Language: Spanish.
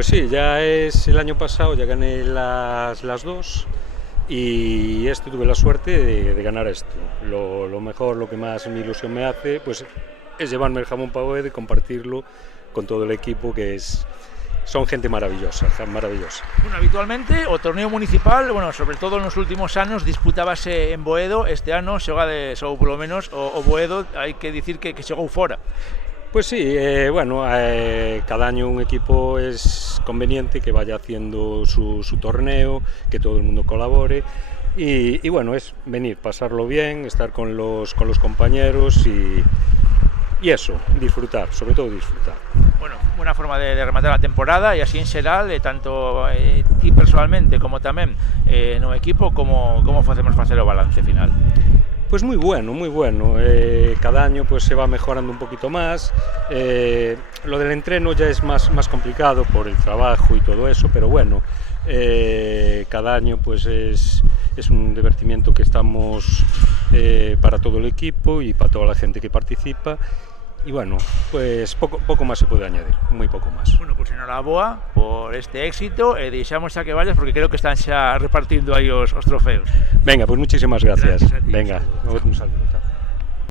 Pues sí, ya es el año pasado, ya gané las dos y tuve la suerte de ganar esto. Lo mejor, lo que más mi ilusión me hace, pues es llevarme el jamón pavoede y compartirlo con todo el equipo, son gente maravillosa, maravillosa. Bueno, habitualmente o torneo municipal, bueno, sobre todo en los últimos años disputábase en Boedo, este ano xogou polo menos o Boedo, hai que dicir que xogou fora. Pues sí, cada año un equipo es conveniente que vaya haciendo su torneo, que todo el mundo colabore y bueno, es venir, pasarlo bien, estar con los compañeros y eso, disfrutar, sobre todo disfrutar. Bueno, buena forma de rematar a temporada e así en xeral, tanto ti personalmente como tamén no equipo, como facemos facer o balance final? Pues muy bueno, muy bueno. Cada año pues se va mejorando un poquito más. Lo del entreno ya es más complicado por el trabajo y todo eso, pero bueno, cada año pues es un divertimiento que estamos para todo el equipo y para toda la gente que participa. Y bueno, pues poco más se puede añadir, muy poco más. Bueno, pues enhoraboa por este éxito e deixamos a que vayas porque creo que están xa repartindo aí os trofeos. Venga, pues muchísimas gracias. Gracias a ti. Venga, un saludo.